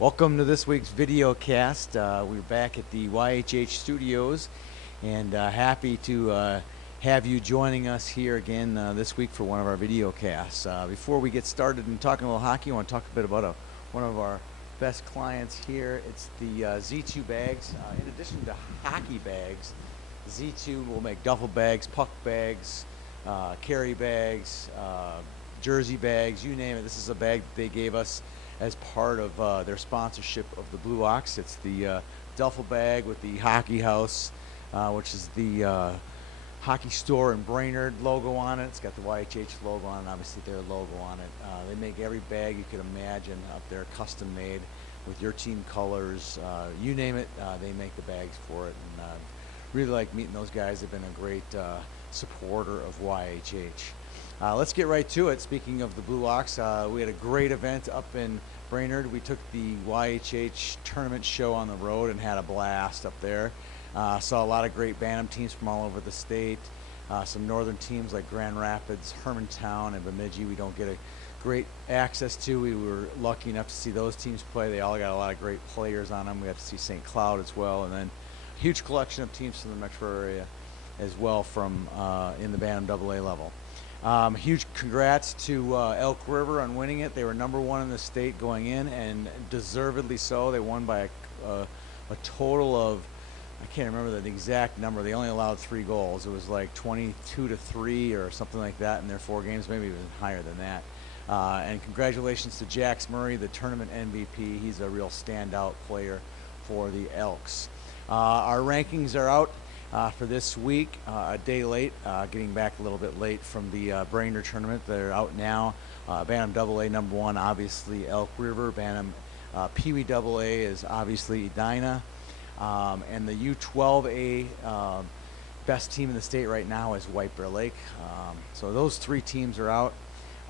Welcome to this week's video cast. We're back at the YHH studios and happy to have you joining us here again this week for one of our video casts. Before we get started and talking a little hockey, I want to talk a bit about one of our best clients here. It's the Z2 bags. In addition to hockey bags, Z2 will make duffel bags, puck bags, carry bags, jersey bags, you name it. This is a bag that they gave us as part of their sponsorship of the Blue Ox. It's the duffel bag with the Hockey House, which is the hockey store in Brainerd logo on it. It's got the YHH logo on it, obviously their logo on it. They make every bag you could imagine up there, custom made with your team colors. You name it, they make the bags for it. And really like meeting those guys. They've been a great supporter of YHH. Let's get right to it. Speaking of the Blue Ox, we had a great event up in Brainerd. We took the YHH tournament show on the road and had a blast up there. Saw a lot of great Bantam teams from all over the state. Some northern teams like Grand Rapids, Hermantown, and Bemidji we don't get a great access to. We were lucky enough to see those teams play. They all got a lot of great players on them. We got to see St. Cloud as well, and then a huge collection of teams from the metro area as well from in the Bantam AA level. Huge congrats to Elk River on winning it. They were #1 in the state going in, and deservedly so. They won by a total of, I can't remember the exact number. They only allowed 3 goals. It was like 22-3 or something like that in their 4 games, maybe even higher than that. And congratulations to Jax Murray, the tournament MVP. He's a real standout player for the Elks. Our rankings are out for this week, a day late, getting back a little bit late from the Brainerd tournament. They're out now. Bantam AA #1, obviously Elk River. Bantam Pee Wee AA is obviously Edina. And the U12A best team in the state right now is White Bear Lake. So those 3 teams are out.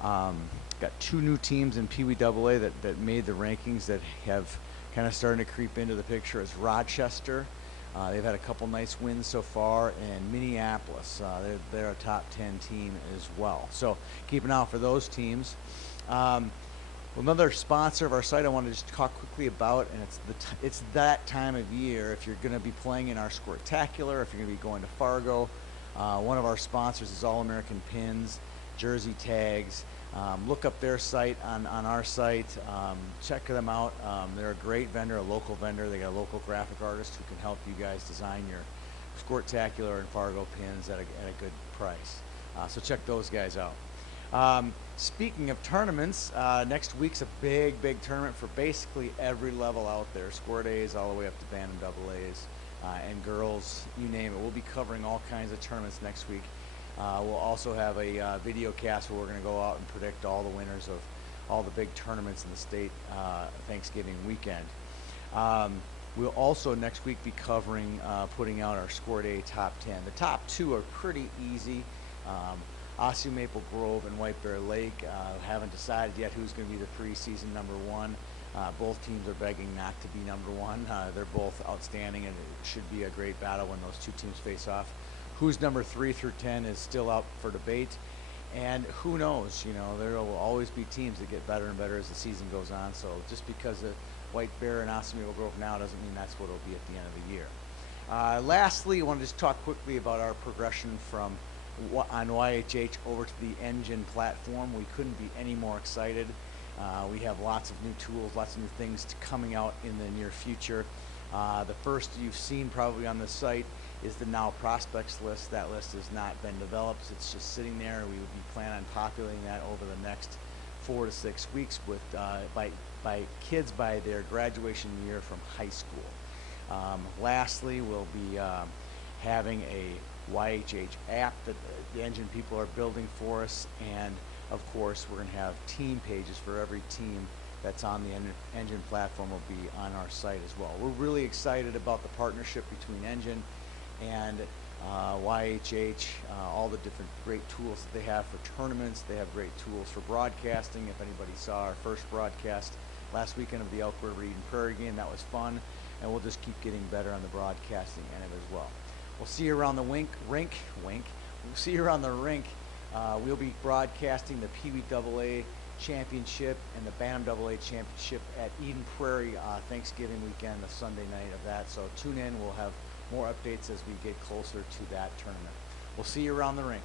Got 2 new teams in Pee Wee AA that made the rankings that have kind of starting to creep into the picture. It's Rochester. They've had a couple nice wins so far, and Minneapolis. They're a top 10 team as well. So keep an eye out for those teams. Another sponsor of our site I want to just talk quickly about, and it's that time of year. If you're going to be playing in our Squirtacular, if you're going to be going to Fargo, one of our sponsors is All American Pins, jersey tags. Look up their site on our site. Check them out. They're a great vendor, a local vendor. They got a local graphic artist who can help you guys design your Squirtacular and Fargo pins at a good price. So check those guys out. Speaking of tournaments, next week's a big tournament for basically every level out there. Squirt A's all the way up to Bantam AA's and girls, you name it. We'll be covering all kinds of tournaments next week. We'll also have a video cast where we're going to go out and predict all the winners of all the big tournaments in the state Thanksgiving weekend. We'll also next week be covering putting out our Squirt A top 10. The top 2 are pretty easy. Osseo Maple Grove and White Bear Lake. Haven't decided yet who's going to be the preseason #1. Both teams are begging not to be #1. They're both outstanding, and it should be a great battle when those 2 teams face off. Who's number 3 through 10 is still out for debate, and who knows? You know, there will always be teams that get better and better as the season goes on. So just because of White Bear and Osseo Maple Grove now doesn't mean that's what it'll be at the end of the year. Lastly, I want to just talk quickly about our progression from on YHH over to the Engine platform. We couldn't be any more excited. We have lots of new tools, lots of new things coming out in the near future. The first you've seen probably on the site is the Now Prospects list. That list has not been developed. It's just sitting there. We would be planning on populating that over the next 4 to 6 weeks with by kids by their graduation year from high school. Lastly, we'll be having a YHH app that the Engine people are building for us, and of course we're going to have team pages for every team that's on the Engine platform will be on our site as well. We're really excited about the partnership between Engine and YHH, all the different great tools that they have for tournaments. They have great tools for broadcasting. If anybody saw our first broadcast last weekend of the Elk River Eden Prairie game, that was fun, and we'll just keep getting better on the broadcasting end of it as well. We'll see you around the rink. We'll see you around the rink We'll be broadcasting the Pee Wee AA Championship and the Bantam AA Championship at Eden Prairie Thanksgiving weekend, the Sunday night of that. So tune in. We'll have more updates as we get closer to that tournament. We'll see you around the rink.